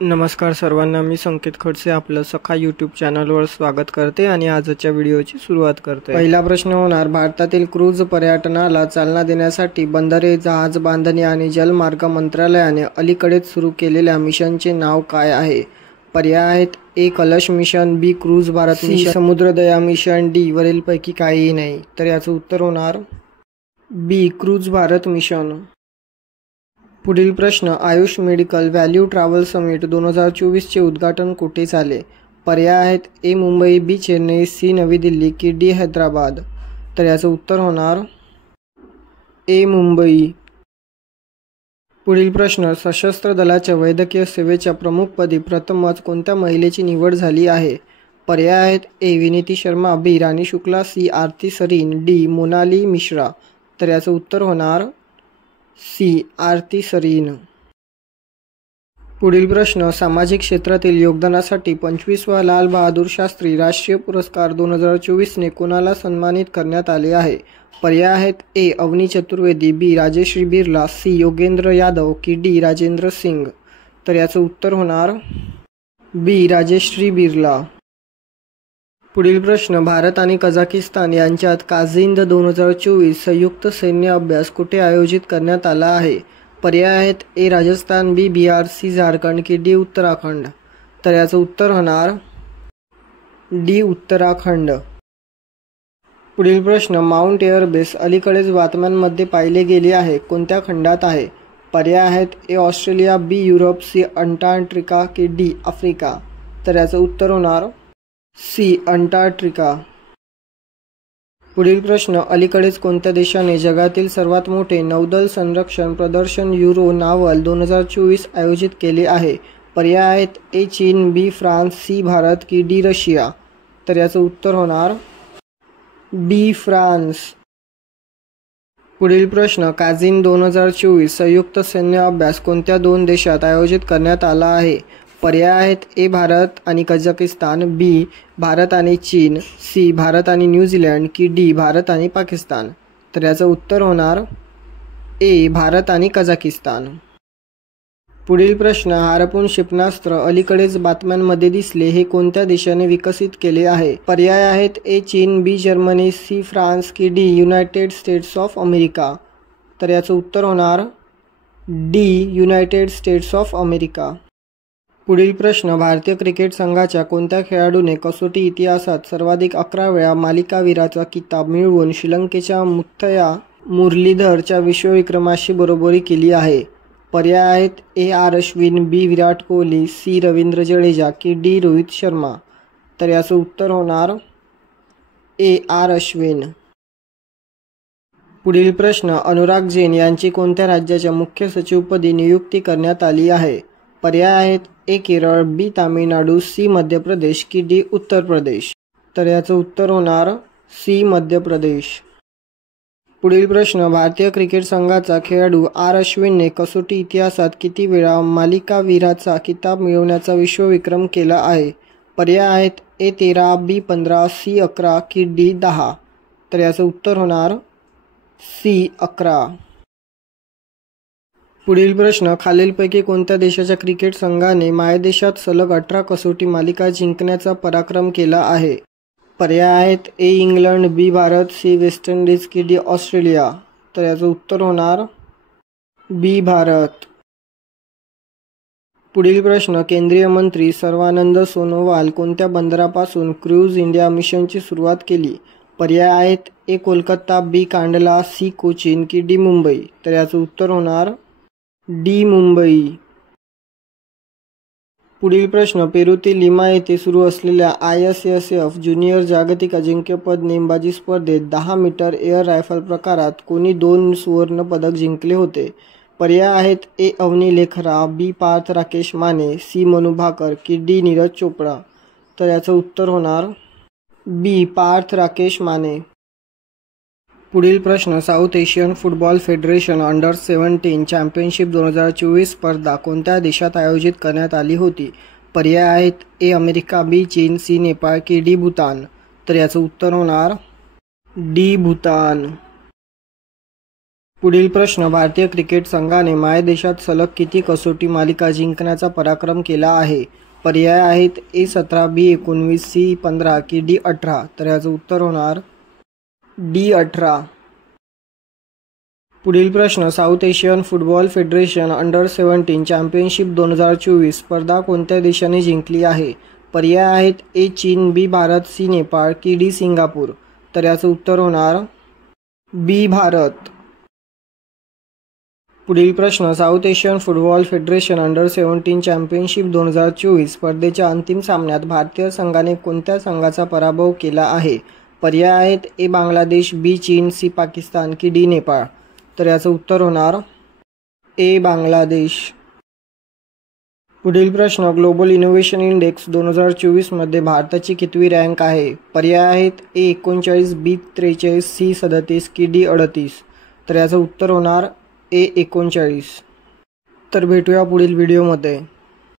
नमस्कार सर्वांना, मी संकेत खडसे आपलं सखा यूट्यूब चॅनलवर स्वागत करते आणि आजच्या व्हिडिओची सुरुवात करते। पहिला प्रश्न होणार, भारतातील क्रूझ पर्यटनाला चालना देण्यासाठी बंदरे, जहाज बांधणी आणि जलमार्ग मंत्रालयाने अलीकडेच सुरू केलेल्या मिशनचे नाव काय आहे? पर्याय आहेत: A. Kalash mission, B. Cruise Bharat mission, समुद्रदया मिशन, डी. वरीलपैकी काहीही नाही। तर याचं उत्तर होणार बी. Cruise Bharat mission. पुढील प्रश्न, Ayush medical value travel summit 2024 चे उद्घाटन कुठे झाले? पर्याय आहेत: ए. मुंबई, बी. चेन्नई, सी. नवी दिल्ली की डी. हैदराबाद। तर याचं उत्तर होणार ए. मुंबई। पुढील प्रश्न, सशस्त्र दलाच्या वैद्यकीय सेवेच्या प्रमुखपदी प्रथमच कोणत्या महिलेची निवड झाली आहे? पर्याय आहेत: ए. विनीती शर्मा, बी. राणी शुक्ला, सी. आरती सरीन, डी. मोनाली मिश्रा। तर याचं उत्तर होणार सी. आरती सरीन। पुढील प्रश्न, सामाजिक क्षेत्रातील योगदानासाठी 25वा लाल बहादूर शास्त्री राष्ट्रीय पुरस्कार 2024 ने कोणाला सन्मानित करण्यात आले आहे? पर्याय आहेत: ए. अवनी चतुर्वेदी, बी. राजश्री बिर्ला, सी. योगेंद्र यादव की डी. राजेंद्र सिंग। तर याचं उत्तर होणार बी. राजश्री बिर्ला। पुढील प्रश्न, भारत आणि कझाकिस्तान यांच्यात काझिंद 2024 संयुक्त सैन्य अभ्यास कुठे आयोजित करण्यात आला आहे? पर्याय आहेत: ए. राजस्थान, बी. बिहार, सी. झारखंड की डी. उत्तराखंड। तर याचं उत्तर होणार डी. उत्तराखंड। पुढील प्रश्न, माउंट एअरबेस अलीकडेच बातम्यांमध्ये पाहिले गेले आहे, कोणत्या खंडात आहे? पर्याय आहेत: A. Australia, B. Europe, C. Antarctica की डी. आफ्रिका। तर याचं उत्तर होणार सी. अंटार्क्टिका। पुढील प्रश्न, अलीकडेच कोणत्या देशाने जगातील सर्वात मोठे नौदल संरक्षण प्रदर्शन युरो नाव्हल 2024 आयोजित केले आहे? पर्याय आहेत: ए. चीन, बी. France, C. भारत की डी. रशिया। तर याचं उत्तर होणार बी. फ्रान्स। पुढील प्रश्न, काझिंद 2024 संयुक्त सैन्य अभ्यास कोणत्या दोन देशात आयोजित करण्यात आला आहे? पर्याय आहेत: ए. भारत आणि कझाकिस्तान, बी. भारत आणि चीन, सी. भारत आणि न्यूझीलंड की डी. भारत आणि पाकिस्तान। तर याचं उत्तर होणार ए. भारत आणि कझाकिस्तान। पुढील प्रश्न, हार्पून क्षेपणास्त्र अलीकडेच बातम्यांमध्ये दिसले, हे कोणत्या देशाने विकसित केले आहे? पर्याय आहेत: ए. चीन, बी. Germany, C. फ्रान्स की D. United States of America. तर याचं उत्तर होणार D. United States of America. पुढील प्रश्न, भारतीय क्रिकेट संघाच्या कोणत्या खेळाडूने कसोटी इतिहासात सर्वाधिक 11 वेळा मालिकावीराचा किताब मिळवून श्रीलंकेच्या मुथय्या मुरलीधरच्या विश्वविक्रमाशी बरोबरी केली आहे? पर्याय आहेत: ए. आर. अश्विन, बी. विराट कोहली, सी. रवींद्र जडेजा की डी. रोहित शर्मा। तर याचं उत्तर होणार ए. आर. अश्विन। पुढील प्रश्न, अनुराग जैन यांची कोणत्या राज्याच्या मुख्य सचिवपदी नियुक्ती करण्यात आली आहे? पर्याय आहेत: ए. केरळ, बी. तामिळनाडू, सी. मध्य प्रदेश की डी. उत्तर प्रदेश। तर याचं उत्तर होणार सी. मध्य प्रदेश। पुढील प्रश्न, भारतीय क्रिकेट संघाचा खेळाडू आर. अश्विनने कसोटी इतिहासात किती वेळा मालिकावीराचा किताब मिळवण्याचा विश्वविक्रम केला आहे? पर्याय आहेत: ए. 13, बी. 15, सी. 11 की डी. 10। तर याचं उत्तर होणार सी. 11। पुढील प्रश्न, खालीलपैकी कोणत्या देशाच्या क्रिकेट संघाने मायदेशात सलग 18 कसोटी मालिका जिंकण्याचा पराक्रम केला आहे? पर्याय आहेत: ए. इंग्लंड, बी. भारत, सी. वेस्ट इंडिज की डी. ऑस्ट्रेलिया। तर याचं उत्तर होणार बी. भारत। पुढील प्रश्न, केंद्रीय मंत्री सर्वानंद सोनोवाल कोणत्या बंदरापासून क्रूझ इंडिया मिशनची सुरुवात केली? पर्याय आहेत: ए. कोलकाता, बी. कांडला, सी. कोचीन की डी. मुंबई। तर याचं उत्तर होणार डी. मुंबई। पुढील प्रश्न, पेरूतील लिमा येथे सुरू असलेल्या ISSF ज्युनियर जागतिक अजिंक्यपद नेमबाजी स्पर्धेत 10 मीटर एअर रायफल प्रकारात कोणी 2 सुवर्ण पदक जिंकले होते? पर्याय आहेत: ए. अवनी लेखरा, बी. पार्थ राकेश माने, सी. मनु भाकर की डी. नीरज चोपडा। तर याचं उत्तर होणार बी. पार्थ राकेश माने। पुढील प्रश्न, south Asian football federation under-17 championship 2024 स्पर्धा कोणत्या देशात आयोजित करण्यात आली होती? पर्याय आहेत: ए. अमेरिका, बी. चीन, सी. नेपाळ की डी. भूतान। तर याचं उत्तर होणार डी. भूतान। पुढील प्रश्न, भारतीय क्रिकेट संघाने मायदेशात सलग किती कसोटी मालिका जिंकण्याचा पराक्रम केला आहे? पर्याय आहेत A17, B19, C15 की D18. तर याचं उत्तर होणार D18. पुढील प्रश्न, south Asian football federation under-17 championship 2024 स्पर्धा कोणत्या देशाने जिंकली आहे? पर्याय आहेत A चीन, B भारत, C नेपाळ की D सिंगापूर. तर याचं उत्तर होणार B भारत. पुढील प्रश्न, south Asian football federation under-17 championship 2024 स्पर्धेच्या अंतिम सामन्यात भारतीय संघाने कोणत्या संघाचा पराभव केला आहे? पर्याय आहेत A बांगलादेश, B चीन, C पाकिस्तान की D नेपाळ. तर याचं उत्तर होणार A बांगलादेश. पुढील प्रश्न, ग्लोबल इनोव्हेशन इंडेक्स 2024 मध्ये भारताची कितवी रँक आहे? पर्याय आहेत A 39, B 43, C 37 की D 38. तर याचं उत्तर होणार A 39. तर भेटूया पुढील व्हिडिओमध्ये.